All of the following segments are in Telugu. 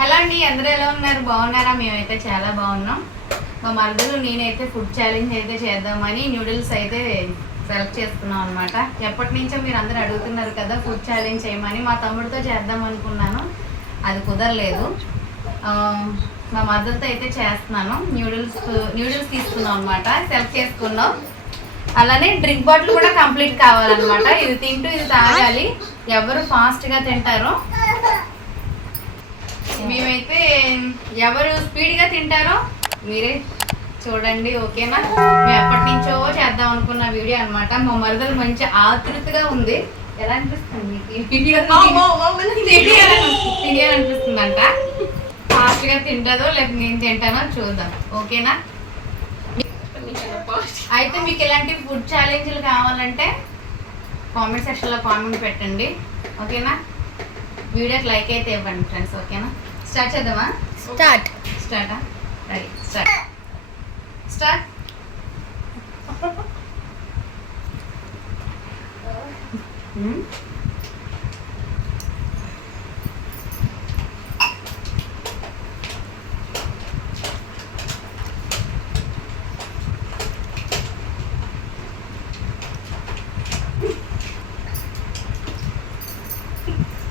హలో అండి, అందరూ ఎలా ఉన్నారు? బాగున్నారా? మేమైతే చాలా బాగున్నాం. మా మరదలు నేనైతే ఫుడ్ ఛాలెంజ్ అయితే చేద్దామని న్యూడిల్స్ అయితే సెలెక్ట్ చేసుకున్నాం అనమాట. ఎప్పటి నుంచో మీరు అందరూ అడుగుతున్నారు కదా ఫుడ్ ఛాలెంజ్ చేయమని. మా తమ్ముడితో చేద్దాం అనుకున్నాను, అది కుదరలేదు. మా మదర్తో అయితే చేస్తున్నాను. న్యూడిల్స్ తీసుకున్నాం అనమాట, సెలెక్ట్ చేసుకున్నాం. అలానే డ్రింక్ బాటిల్ కూడా కంప్లీట్ కావాలన్నమాట. ఇది తింటూ ఇది తాగాలి. ఎవరు ఫాస్ట్గా తింటారో, మేమైతే ఎవరు స్పీడ్గా తింటారో మీరే చూడండి, ఓకేనా? మేము ఎప్పటి నుంచో చేద్దాం అనుకున్న వీడియో అనమాట. మా మరదలు మంచి ఆతృతగా ఉంది. ఎలా అనిపిస్తుంది మీకు ఈ వీడియో? తినేయాలనిపిస్తుందంట. ఫాస్ట్గా తింటుందో లేకపోతే నేను తింటానో చూద్దాం, ఓకేనా? అయితే మీకు ఇలాంటి ఫుడ్ ఛాలెంజ్లు కావాలంటే కామెంట్ సెక్షన్లో కామెంట్ పెట్టండి, ఓకేనా? వీడియోకి లైక్ అయితే ఇవ్వండి ఫ్రెండ్స్, ఓకేనా? స్టార్ట్ చేద్దామా? స్టార్టా? Right, start.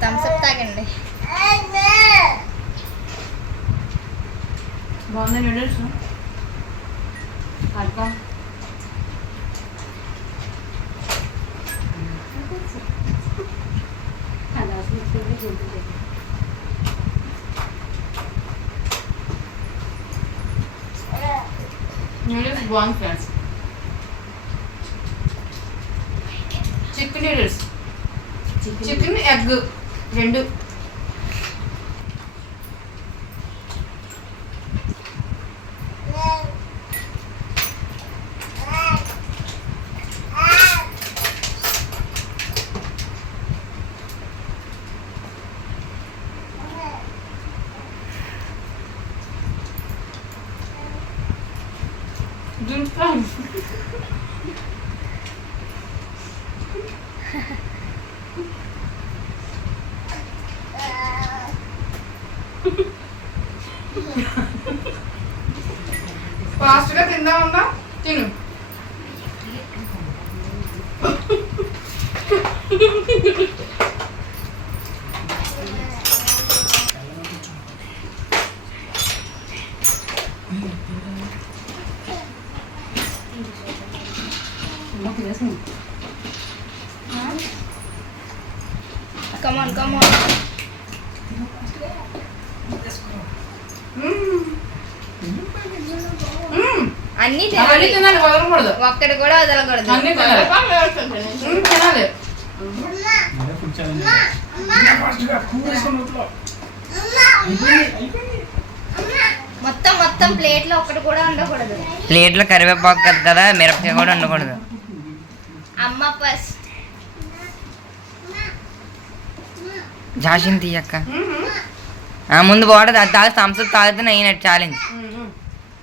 థమ్స్ అప్ తాగండి. బాగుంది నూడిల్స్. అర్థం నూడిల్స్ బాగుంది friends. Chicken noodles, chicken egg రెండు. ఫాస్ట్గా తిందామన్నా తిను. కమాన్ అన్ని తినాలి, వదలకూడదు. ఒక్కటి కూడా వదలకూడదు. అన్ని తినాలి. మొత్తం ప్లేట్ లో ఒక్కటి కూడా ఉండకూడదు. ప్లేట్ లో కరివేపాకు కదా, మిరపకాయ కూడా ఉండకూడదు. అమ్మ ఫస్ట్. జాషిన్ తీయక్క. ముందు వాటర్ తాగి థమ్స్ అప్ తాగితే అయినట్టు ఛాలెంజ్.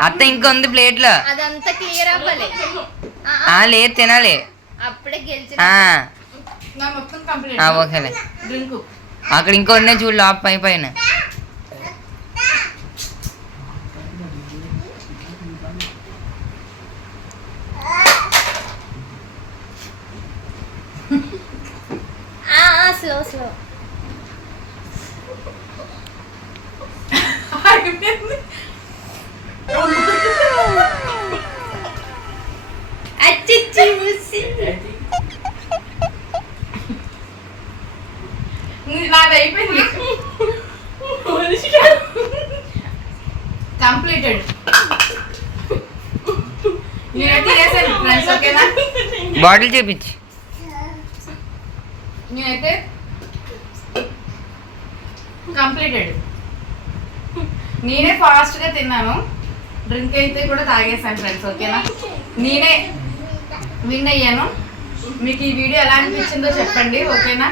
అత్త ఇంకా ఉంది ప్లేట్ లో. అదంతా క్లియర్ అవ్వాలి. లేదు తినాలి అప్పుడే గెలిచి. ఓకేలే. అక్కడ ఇంకో ఉన్నాయి చూడు లోప పైన. స్లో నాది అయిపోయింది, కంప్లీటెడ్. నేనైతే చేశాను ఫ్రెండ్స్, ఓకేనా? బాటిల్ చేపించి. నేనైతే కంప్లీటెడ్. నేనే ఫాస్ట్గా తిన్నాను, డ్రింక్ అయితే కూడా తాగేసాను ఫ్రెండ్స్, ఓకేనా? నేనే విన్ అయ్యాను. మీకు ఈ వీడియో ఎలా అనిపించిందో చెప్పండి, ఓకేనా?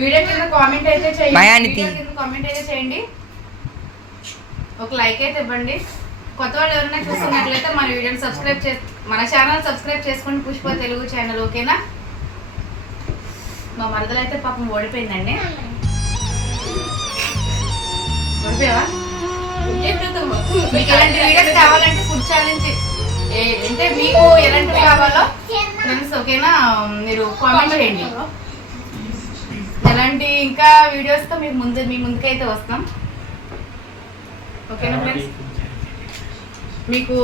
వీడియో కింద కామెంట్ అయితే చేయండి, ఒక లైక్ అయితే ఇవ్వండి. కొత్త వాళ్ళు ఎవరైనా చూస్తున్నట్లయితే మన వీడియోని మన ఛానల్ సబ్స్క్రైబ్ చేసుకోండి, పుష్ప తెలుగు ఛానల్, ఓకేనా? మా మరదలు అయితే పాపం ఓడిపోయిందండి. అయిపోయావా? మీకు ఎలాంటి వీడియోస్ కావాలంటే ఫుడ్ ఛాలెంజ్ అంటే మీకు ఎలాంటివి కావాలో ఫ్రెండ్స్ ఓకేనా, మీరు కామెంట్ చేయండి. ఎలాంటి ఇంకా వీడియోస్తో మీ ముందుకైతే వస్తాం. ఓకేనా ఫ్రెండ్స్, మీకు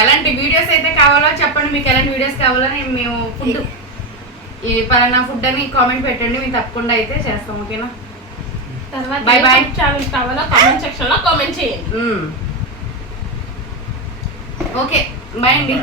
ఎలాంటి వీడియోస్ అయితే కావాలో చెప్పండి. మీకు ఎలాంటి వీడియోస్ కావాలో మేము ఫుడ్ ఈ పలానా ఫుడ్ అని కామెంట్ పెట్టండి, మేము తప్పకుండా అయితే చేస్తాం. ఓకేనా, తర్వాత Bye bye. ఛానల్ కావాలో కామెంట్ సెక్షన్ లో కామెంట్ చేయండి. ఓకే బాయ్ అండి.